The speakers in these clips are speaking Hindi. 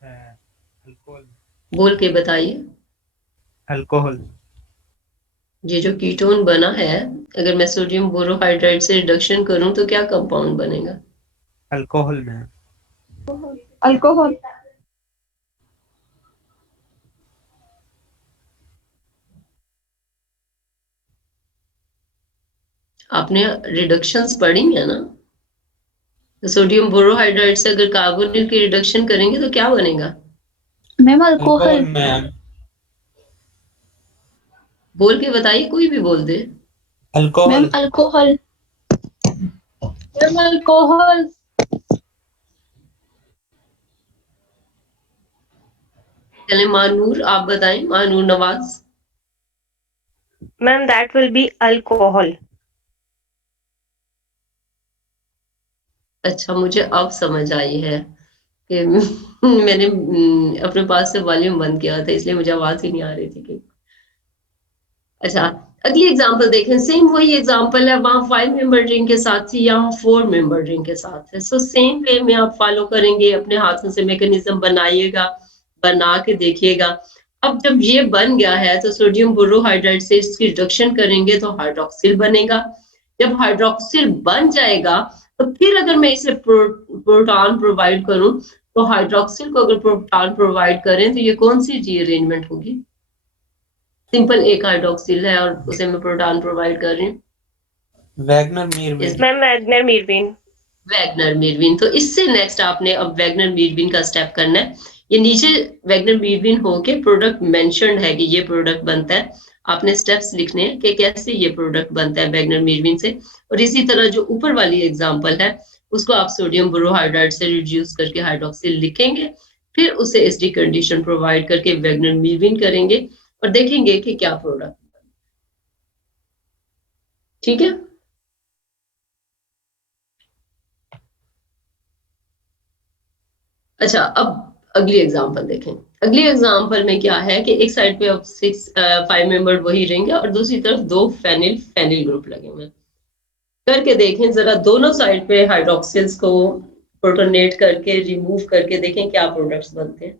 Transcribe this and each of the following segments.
अल्कोहल। बोल के बताइए। अल्कोहल। ये जो कीटोन बना है, अगर मैं सोडियम बोरोहाइड्राइड से रिडक्शन करूं तो क्या कंपाउंड बनेगा? अल्कोहल में। अल्कोहल। आपने रिडक्शंस पढ़ी है ना? तो सोडियम बोरोहाइड्राइड से अगर कार्बोनेट की रिडक्शन करेंगे तो क्या बनेगा? Ma'am alcohol alcohol. में। बोल के बताइए, कोई भी बोल दे। Ma'am alcohol. Alcohol. Ma'am alcohol. चले मानूर, आप बताएं, Manur Nawaz. Ma'am, that will be alcohol. अच्छा, मुझे अब समझ आई है कि मैंने अपने पास से वॉल्यूम बंद किया था, इसलिए मुझे आवाज ही नहीं आ रही थी कि। अच्छा, अगली एग्जांपल देखें। सेम वही एग्जांपल है, वहां 5 मेंबर रिंग के साथ थी, यहाँ 4 मेंबर रिंग के साथ है। सो सेम वे में आप फॉलो करेंगे, अपने हाथों से मैकेनिज्म बनाइएगा, बना के देखिएगा। अब जब ये बन गया है तो सोडियम बोरोहाइड्राइड से इसकी रिडक्शन करेंगे तो हाइड्रोक्सिल बनेगा। जब हाइड्रोक्सिल बन जाएगा तो फिर अगर मैं इसे प्रोटॉन प्रोवाइड करूं, तो हाइड्रोक्सिल को अगर प्रोटॉन प्रोवाइड करें तो ये कौन सी रीअरेंजमेंट होगी? सिंपल एक हाइड्रोक्सिल है और उसे मैं प्रोटॉन प्रोवाइड कर रही हूँ। वैगनर मीरविन। इस Ma'am, Wagner Mirvin. वैगनर मीरविन। तो इससे नेक्स्ट आपने अब वैगनर मीरविन का स्टेप करना है। ये नीचे वैगनर मीरविन होके प्रोडक्ट मेंशन्ड है कि ये प्रोडक्ट बनता है। आपने स्टेप्स लिखने हैं कि कैसे ये प्रोडक्ट बनता है वैगनर मीरविन से। और इसी तरह जो ऊपर वाली एग्जांपल है, उसको आप सोडियम बोरोहाइड्राइड से रिड्यूस करके हाइड्रोक्सिल लिखेंगे, फिर उसे एसिडिक कंडीशन प्रोवाइड करके वैगनर मीरविन करेंगे और देखेंगे कि क्या प्रोडक्ट। ठीक है। अच्छा, अब अगली एग्जांपल देखें। अगली एग्जांपल में क्या है कि एक साइड पे अब 5 मेंबर वही रहेंगे और दूसरी तरफ दो फेनिल फेनिल ग्रुप लगे हुए हैं। करके देखें जरा, दोनों साइड पे हाइड्रोक्सिल्स को प्रोटोनेट करके रिमूव करके देखें क्या प्रोडक्ट्स बनते हैं।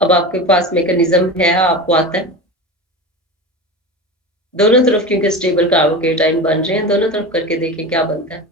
अब आपके पास मैकेनिज्म है, आपको आता है। दोनों तरफ क्योंकि स्टेबल कार्बोकेटाइन बन रहे हैं, दोनों तरफ करके देखें क्या बनता है।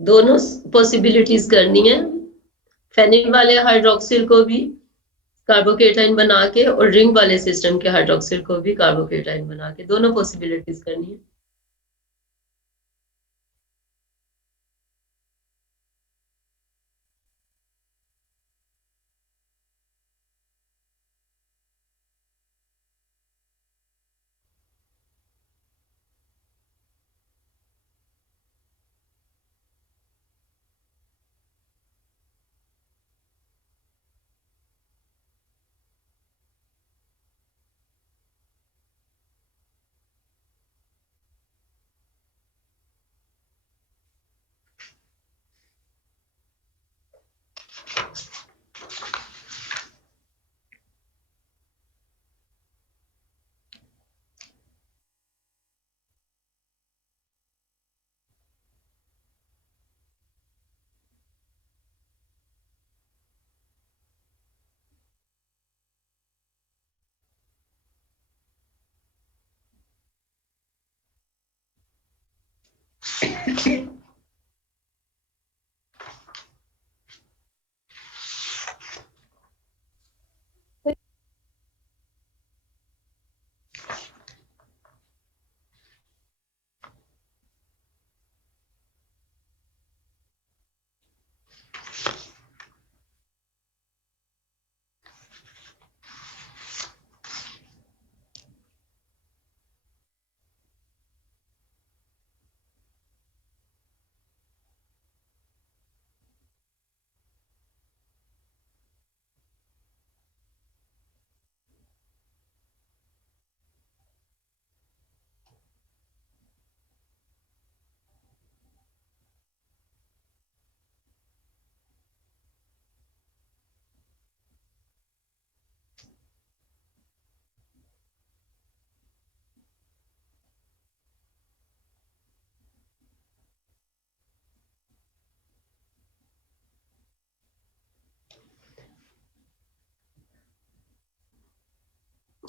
दोनों पॉसिबिलिटीज करनी है, फेनिल वाले हाइड्रोक्सिल को भी कार्बोकेटाइन बना के और रिंग वाले सिस्टम के हाइड्रोक्सिल को भी कार्बोकेटाइन बना के, दोनों पॉसिबिलिटीज करनी है।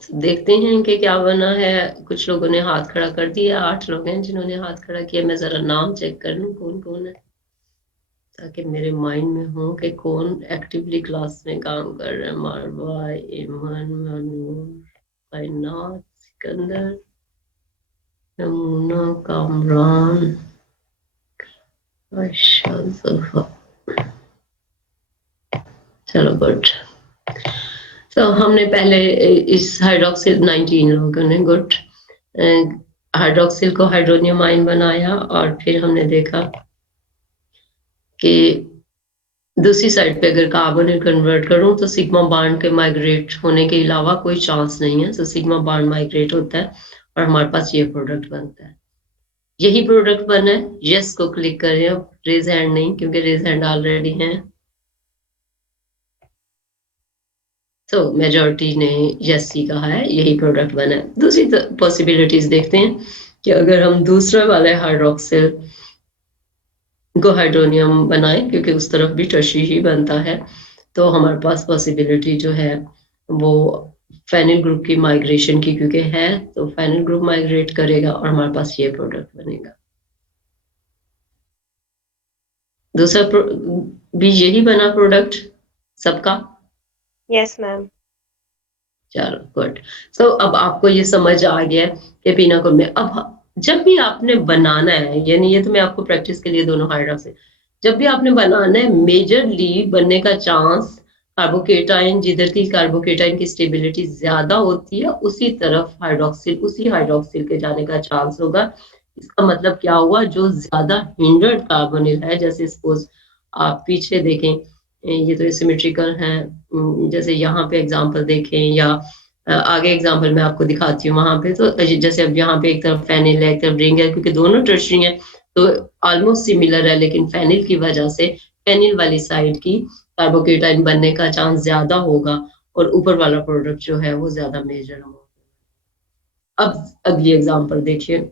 देखते हैं कि क्या बना है। कुछ लोगों ने हाथ खड़ा कर दिया, 8 लोग हैं जिन्होंने हाथ खड़ा किया। मैं जरा नाम चेक कर लूं कौन कौन है, ताकि मेरे माइंड में हो कि कौन एक्टिवली क्लास में काम कर रहे हैं। मारवा, इमन, मनूर, कायनात, सिकंदर, नमूना, कामरान, आयशा, ज़ुल्फा। चलो गुड। तो हमने पहले इस हाइड्रोक्सिल 19 लोगों ने गुड हाइड्रोक्सिल को हाइड्रोनियम आयन बनाया, और फिर हमने देखा कि दूसरी साइड पे अगर कार्बोनिल कन्वर्ट करूं तो सिग्मा बॉन्ड के माइग्रेट होने के अलावा कोई चांस नहीं है। तो सिग्मा बॉन्ड माइग्रेट होता है और हमारे पास ये प्रोडक्ट बनता है। यही प्रोडक्ट बना है। यस को क्लिक करें, अब रेज हैंड नहीं, क्योंकि रेज हैंड ऑलरेडी है। तो मेजॉरिटी ने यस ही कहा है, यही प्रोडक्ट बना है। दूसरी पॉसिबिलिटीज देखते हैं कि अगर हम दूसरे वाले हाइड्रोक्सिल को हाइड्रोनियम बनाएं, क्योंकि उस तरफ भी टर्शी ही बनता है, तो हमारे पास पॉसिबिलिटी जो है वो फेनिल ग्रुप की माइग्रेशन की, क्योंकि है तो फेनिल ग्रुप माइग्रेट करेगा और हमारे पास ये प्रोडक्ट बनेगा। दूसरा भी यही बना प्रोडक्ट सबका। Yes ma'am. चलो गुड। सो अब आपको ये समझ आ गया कि पिनाकोल में अब जब भी आपने बनाना है, यानी ये तो मैं आपको प्रैक्टिस के लिए दोनों हाइड्रोक्सिल, जब भी आपने बनाना है मेजरली बनने का चांस कार्बोकेटाइन, जिधर की कार्बोकेटाइन की स्टेबिलिटी ज्यादा होती है उसी तरफ हाइड्रोक्सिल, उसी हाइड्रोक्सिल के जाने का चांस होगा। इसका मतलब क्या हुआ, जो ज्यादा हिंडर्ड कार्बोनिल है, जैसे सपोज आप पीछे देखें, ये तो सिमेट्रिकल है, जैसे यहाँ पे एग्जांपल देखें, या आगे एग्जांपल मैं आपको दिखाती हूँ वहां पे। तो जैसे अब यहाँ पे एक तरफ फेनिल है, एक तरफ रिंग है, क्योंकि दोनों टर्शरी है तो ऑलमोस्ट सिमिलर है, लेकिन फेनिल की वजह से फेनिल वाली साइड की कार्बोकेटाइन बनने का चांस ज्यादा होगा और ऊपर वाला प्रोडक्ट जो है वो ज्यादा मेजर होगा। अब अगली एग्जांपल देखिए,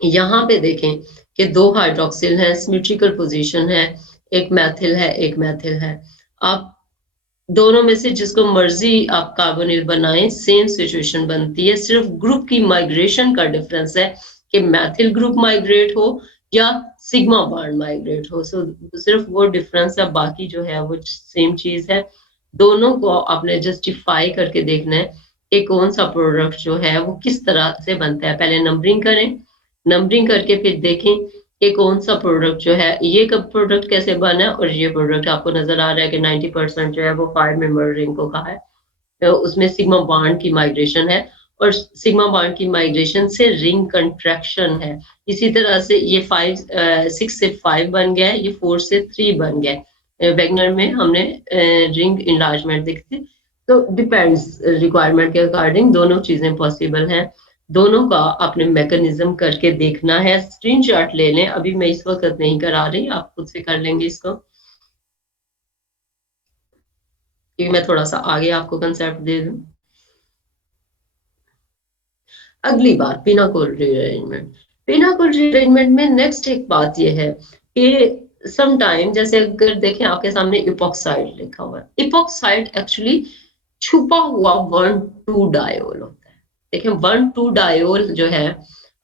यहाँ पे देखें कि 2 हाइड्रोक्सिल है, सिमेट्रिकल पोजीशन है, एक मैथिल है, एक मैथिल है। आप दोनों में से जिसको मर्जी आप कार्बोनिल बनाएं, सेम सिचुएशन बनती है। सिर्फ ग्रुप की माइग्रेशन का डिफरेंस है कि मैथिल ग्रुप माइग्रेट हो या सिग्मा बॉन्ड माइग्रेट हो। सो सिर्फ वो डिफरेंस है, बाकी जो है वो सेम चीज है। दोनों को आपने जस्टिफाई करके देखना है कि कौन सा प्रोडक्ट जो है वो किस तरह से बनता है। पहले नंबरिंग करें, नंबरिंग करके फिर देखें कि कौन सा प्रोडक्ट जो है, ये कब प्रोडक्ट कैसे बना है, और ये प्रोडक्ट आपको नजर आ रहा है कि 90% जो है वो 5 मेंबर रिंग को कहा है, तो उसमें सिग्मा बॉन्ड की माइग्रेशन है, और सिग्मा बॉन्ड की माइग्रेशन से रिंग कंट्रैक्शन है। इसी तरह से ये 6 से 5 बन गया है, ये 4 से 3 बन गया है। वैगनर में हमने रिंग इनलार्जमेंट देखते, तो डिपेंड्स रिक्वायरमेंट के अकॉर्डिंग दोनों चीजें पॉसिबल हैं। दोनों का आपने मैकेनिज्म करके देखना है। स्क्रीनशॉट ले लें, अभी मैं इस वक्त नहीं करा रही, आप खुद से कर लेंगे इसको, क्योंकि मैं थोड़ा सा आगे आपको कंसेप्ट दे दूं। अगली बात, पिनाकोल रीअरेंजमेंट। पिनाकोल रीअरेंजमेंट में नेक्स्ट एक बात यह है कि समटाइम, जैसे अगर देखें आपके सामने इपॉक्साइड लिखा हुआ है, इपॉक्साइड एक्चुअली छुपा हुआ 1,2 डायोल होता है। देखें 1,2 डायोल जो है,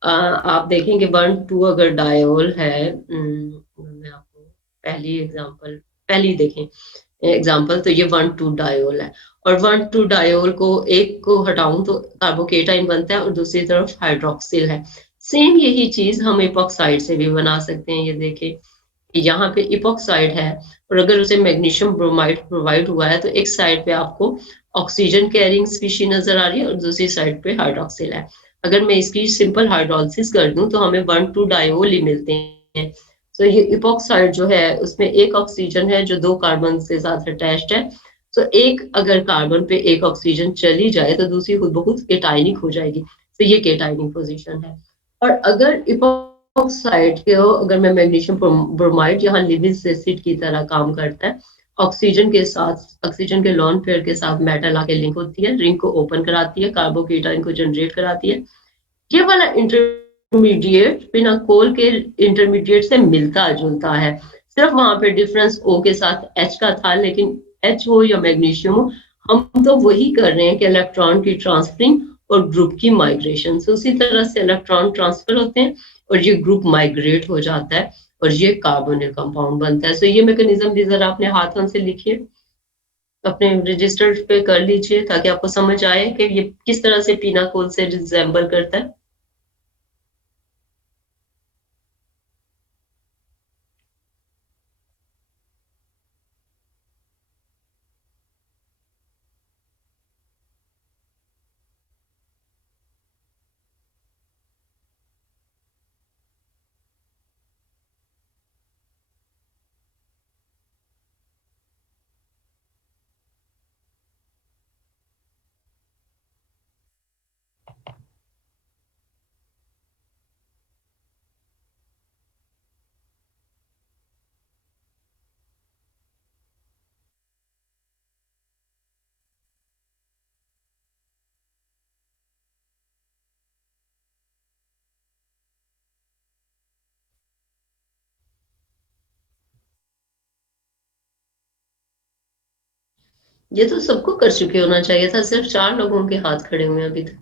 आप देखें कि 1,2 अगर डायोल है, मैं आपको पहली देखें एग्जाम्पल, तो ये 1,2 डायोल है, और 1,2 डायोल को एक को हटाऊं तो कार्बोकेटाइन बनता है और दूसरी तरफ हाइड्रोक्सिल है। सेम यही चीज हम इपॉक्साइड से भी बना सकते हैं। ये देखें कि यहाँ पे इपॉक्साइड है, और अगर उसे मैग्नीशियम ब्रोमाइड प्रोवाइड हुआ है तो एक साइड पे आपको ऑक्सीजन कैरिंग स्पीशी नजर आ रही है और दूसरी साइड पे हाइड्रोक्सिल है। अगर मैं इसकी सिंपल हाइड्रोलिसिस कर दूं तो हमें 1,2 डायोल ही मिलते हैं। तो ये इपॉक्साइड जो है उसमें एक ऑक्सीजन है जो 2 कार्बन के साथ अटैच्ड है। तो एक अगर कार्बन पे एक ऑक्सीजन चली जाए तो दूसरी खुद बहुत केटाइनिक हो जाएगी, तो ये केटाइनिक पोजीशन है। और अगर इपॉक्साइड को अगर मैं मैग्नीशियम ब्रोमाइड, यहाँ लिविस एसिड की तरह काम करता है, ऑक्सीजन के साथ, ऑक्सीजन के लॉन पेयर के साथ मेटल आके लिंक होती है, रिंग को ओपन कराती है, कार्बोकेटाइन को जनरेट कराती है। ये वाला इंटरमीडिएट पिनाकोल के इंटरमीडिएट से मिलता जुलता है, सिर्फ वहां पे डिफरेंस O के साथ H का था, लेकिन H हो या मैग्नीशियम हो, हम तो वही कर रहे हैं कि इलेक्ट्रॉन की ट्रांसफरिंग और ग्रुप की माइग्रेशन। तो उसी तरह से इलेक्ट्रॉन ट्रांसफर होते हैं और ये ग्रुप माइग्रेट हो जाता है और ये कार्बोनिल कंपाउंड बनता है। सो ये मैकेनिज्म भी जरा अपने हाथों से लिखिए, अपने रजिस्टर पे कर लीजिए ताकि आपको समझ आए कि ये किस तरह से पिनाकोल से रिजेंबल करता है। ये तो सबको कर चुके होना चाहिए था, सिर्फ 4 लोगों के हाथ खड़े हुए हैं अभी तक।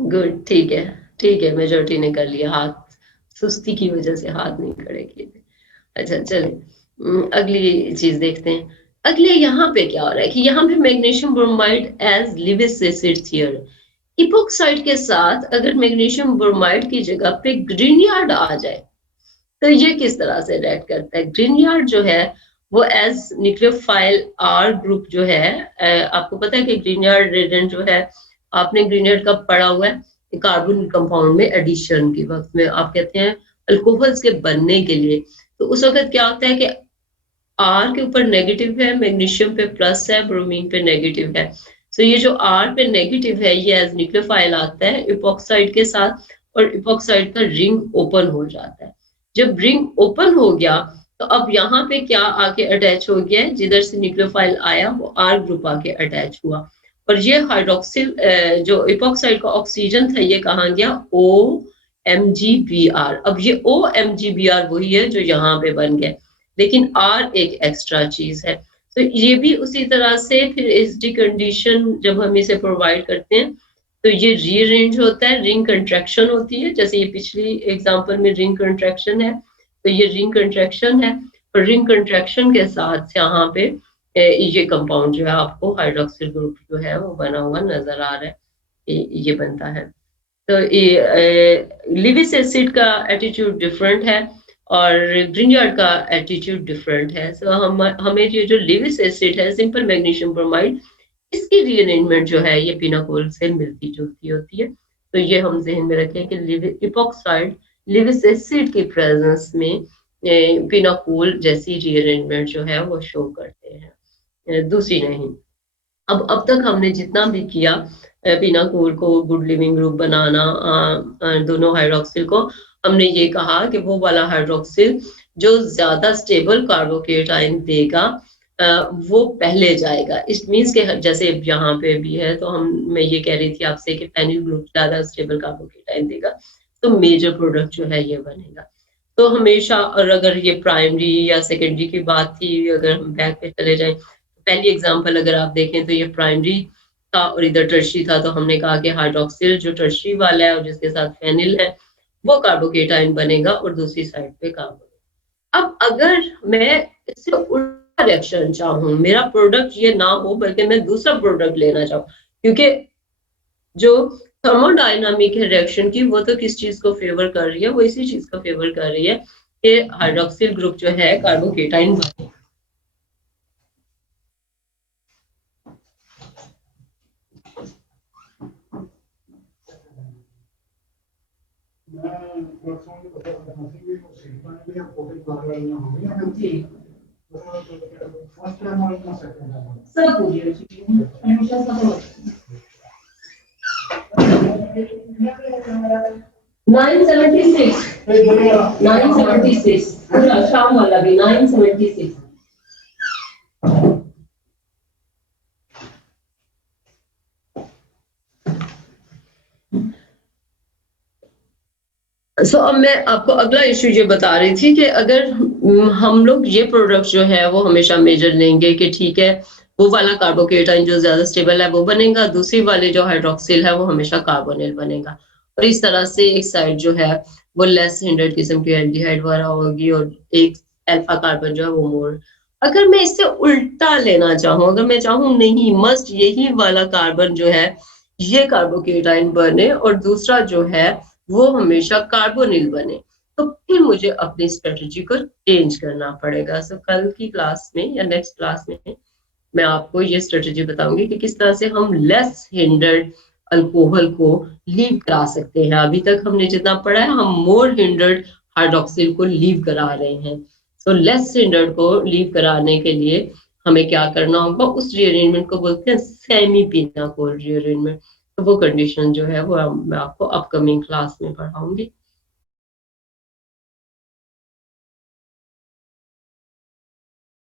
गुड, ठीक है, मेजोरिटी ने कर लिया। हाथ सुस्ती की वजह से हाथ नहीं खड़े किए थे। अच्छा चले, अगली चीज देखते हैं। अगले यहाँ पे क्या हो रहा है कि यहाँ पे magnesium bromide as Lewis acid there, epoxide के साथ अगर मैग्नीशियम ब्रोमाइड की जगह पे ग्रीनयार्ड आ जाए तो ये किस तरह से रिएक्ट करता है। ग्रीनयार्ड जो है वो एज न्यूक्लियोफाइल आर ग्रुप जो है, आपको पता है कि ग्रीनयार्ड रेडेंट जो है, आपने ग्रीनयार्ड कब पढ़ा हुआ है, कार्बन कंपाउंड में एडिशन के वक्त में आप कहते हैं अल्कोहल्स के बनने के लिए। तो उस वक्त क्या होता है कि आर के ऊपर नेगेटिव है, मैग्नीशियम पे प्लस है, ब्रोमीन पे नेगेटिव है। सो ये जो आर पे नेगेटिव है ये एज न्यूक्लियोफाइल आता है इपोक्साइड के साथ और इपोक्साइड का रिंग ओपन हो जाता है। जब रिंग ओपन हो गया तो अब यहाँ पे क्या आके अटैच हो गया है, जिधर से न्यूक्लियोफाइल आया वो आर ग्रुप आके अटैच हुआ और ये हाइड्रोक्सिल जो इपोक्साइड का ऑक्सीजन था ये कहाँ गया, OMgBr। अब ये OMgBr वही है जो यहाँ पे बन गया, लेकिन R एक एक्स्ट्रा चीज है। तो ये भी उसी तरह से फिर एसडी कंडीशन जब हम इसे प्रोवाइड करते हैं तो ये रीअरेंज होता है, रिंग कंट्रैक्शन होती है, जैसे ये पिछली एग्जांपल में रिंग कंट्रैक्शन है तो ये रिंग कंट्रैक्शन है और रिंग कंट्रैक्शन के साथ यहाँ पे ये कंपाउंड जो है आपको हाइड्रोक्सिल ग्रुप जो है वो बना हुआ नजर आ रहा है, ये बनता है। तो ये लिविस एसिड का एटीट्यूड डिफरेंट है और ग्रीनयार्ड का एटीट्यूड डिफरेंट है। सो हमें ये जो लिविस एसिड है, सिंपल मैग्नीशियम ब्रोमाइड, इसकी रीअरेंजमेंट जो है ये पिनाकोल से मिलती जुलती होती है। तो ये हम जहन में रखें कि इपोक्साइड लिविस एसिड की प्रेजेंस में पिनाकोल जैसी रीअरेंजमेंट जो है वो शो करते हैं, दूसरी नहीं। अब तक हमने जितना भी किया पिनाकोल को गुड लिविंग ग्रुप बनाना, दोनों हाइड्रोक्सिल को, हमने ये कहा कि वो वाला हाइड्रोक्सिल जो ज्यादा स्टेबल कार्बोकेटाइन देगा वो पहले जाएगा। इट मीन्स के जैसे यहाँ पे भी है तो मैं ये कह रही थी आपसे कि पेनिल ग्रुप ज्यादा स्टेबल कार्बोकेटाइन देगा तो मेजर प्रोडक्ट जो है ये बनेगा। तो हमेशा, और अगर ये प्राइमरी या सेकेंडरी की बात थी, अगर हम बैक पे चले जाएं, पहली एग्जांपल अगर आप देखें तो ये प्राइमरी था और इधर टर्शरी था, तो हमने कहा कि हाइड्रोक्सिल जो टर्शरी वाला है और जिसके साथ फेनिल है वो कार्बोकेटाइन बनेगा और दूसरी साइड पे कार्बन। अब अगर मैं इससे उल्टा रिएक्शन चाहूँ, मेरा प्रोडक्ट ये ना हो बल्कि मैं दूसरा प्रोडक्ट लेना चाहूँ, क्योंकि जो थर्मोडायनामिक है रिएक्शन की वो तो किस चीज को फेवर कर रही है, वो इसी चीज को फेवर कर रही है कि हाइड्रोक्सिल ग्रुप जो है कार्बोकेटाइन बने। सब हो गया हमेशा सब 976 पूरा शाम वाला भी 976। सो अब मैं आपको अगला इशू ये बता रही थी कि अगर हम लोग ये प्रोडक्ट जो है वो हमेशा मेजर लेंगे कि ठीक है वो वाला कार्बोकेटाइन जो ज्यादा स्टेबल है वो बनेगा, दूसरी वाले जो हाइड्रोक्सिल है वो हमेशा कार्बोनिल बनेगा, और इस तरह से एक साइड जो है वो लेस हिंड्रेड किस्म की एल्डिहाइड वगैरह होगी और एक अल्फा कार्बन जो है वो मोर। अगर मैं इससे उल्टा लेना चाहूँ, अगर मैं चाहूँ नहीं मस्ट यही वाला कार्बन जो है ये कार्बोकेटाइन बने और दूसरा जो है वो हमेशा कार्बोनिल बने, तो फिर मुझे अपनी स्ट्रेटजी को चेंज करना पड़ेगा। सो कल की क्लास में या नेक्स्ट क्लास में मैं आपको ये स्ट्रेटजी बताऊंगी कि किस तरह से हम लेस हिंडर्ड अल्कोहल को लीव करा सकते हैं। अभी तक हमने जितना पढ़ा है हम मोर हिंडर्ड हाइड्रोक्सिल को लीव करा रहे हैं। सो लेस हिंडर्ड को लीव कराने के लिए हमें क्या करना होगा, उस रीअरेंजमेंट को बोलते हैं सेमी पिनाकोल रीअरेंजमेंट। तो वो कंडीशन जो है वो मैं आपको अपकमिंग क्लास में पढ़ाऊंगी।